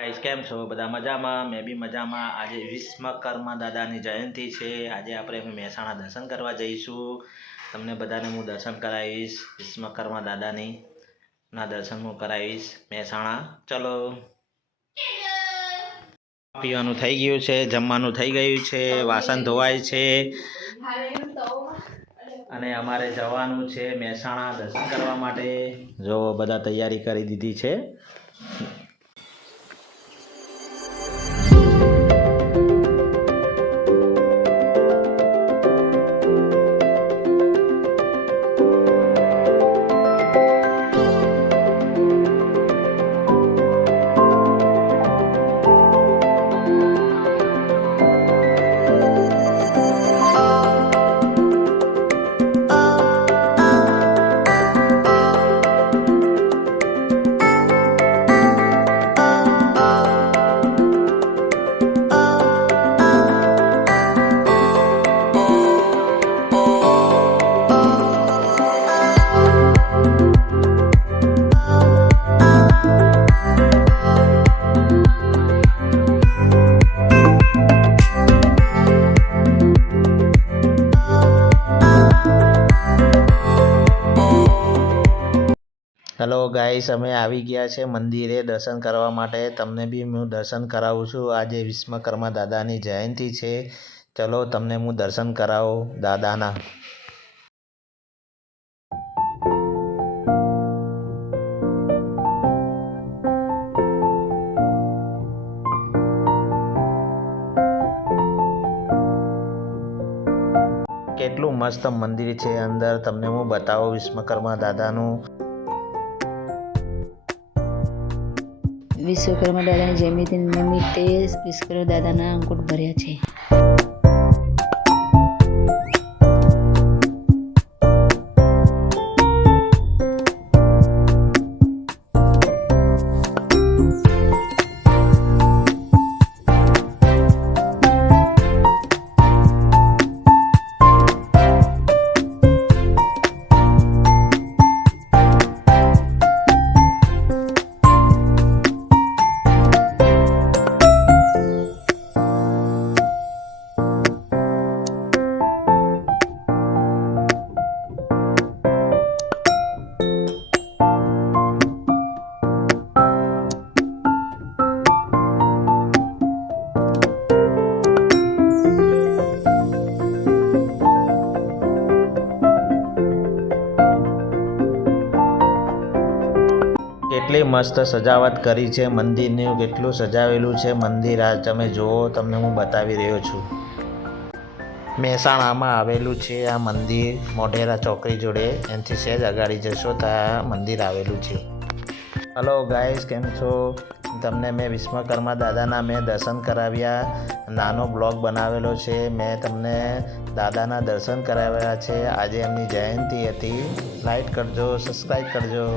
Guys કેમ છો બધા મજામાં? મેં બી મજામાં। આજે વિશ્વકર્મા દાદાની જયંતિ છે। આજે આપણે મહેસાણા દર્શન કરવા જઈશું। તમને બધાને હું દર્શન કરાવીશ। વિશ્વકર્મા દાદાની દર્શન હું કરાવીશ મહેસાણા। ચલો, પીવાનું થઈ ગયું છે, જમવાનું થઈ ગયું છે, વાસણ ધોવાય છે અને અમારે જવાનું છે મહેસાણા દર્શન કરવા માટે। જો બધા તૈયારી કરી દીધી છે। હેલો ગાઈસ, અમે આવી ગયા છે મંદિરે દર્શન કરવા માટે। તમને બી હું દર્શન કરાવું છું। આજે વિશ્વકર્મા દાદાની જયંતિ છે। ચલો, તમને હું દર્શન કરાવું દાદાના। કેટલું મસ્ત મંદિર છે અંદર, તમને હું બતાવું વિશ્વકર્મા દાદાનું। વિશ્વકર્મા દાદાની જયંતિ નિમિત્તે વિશ્વકર્મા દાદાના અંકુટ ભર્યા છે। કેટલી મસ્ત સજાવટ કરી છે મંદિરની, કેટલું સજાવેલું છે મંદિર। આ તમે જુઓ, તમને હું બતાવી રહ્યો છું। મહેસાણામાં આવેલું છે આ મંદિર, મોઢેરા ચોકડી જોડે। એનાથી સહેજ અગાડી જશો તો આ મંદિર આવેલું છે। હલો ગાઈસ, કેમ છો? તમને મેં વિશ્વકર્મા દાદાના મેં દર્શન કરાવ્યા। નાનો બ્લોગ બનાવેલો છે। મેં તમને દાદાના દર્શન કરાવ્યા છે। આજે એમની જયંતિ હતી। લાઈક કરજો, સબસ્ક્રાઈબ કરજો।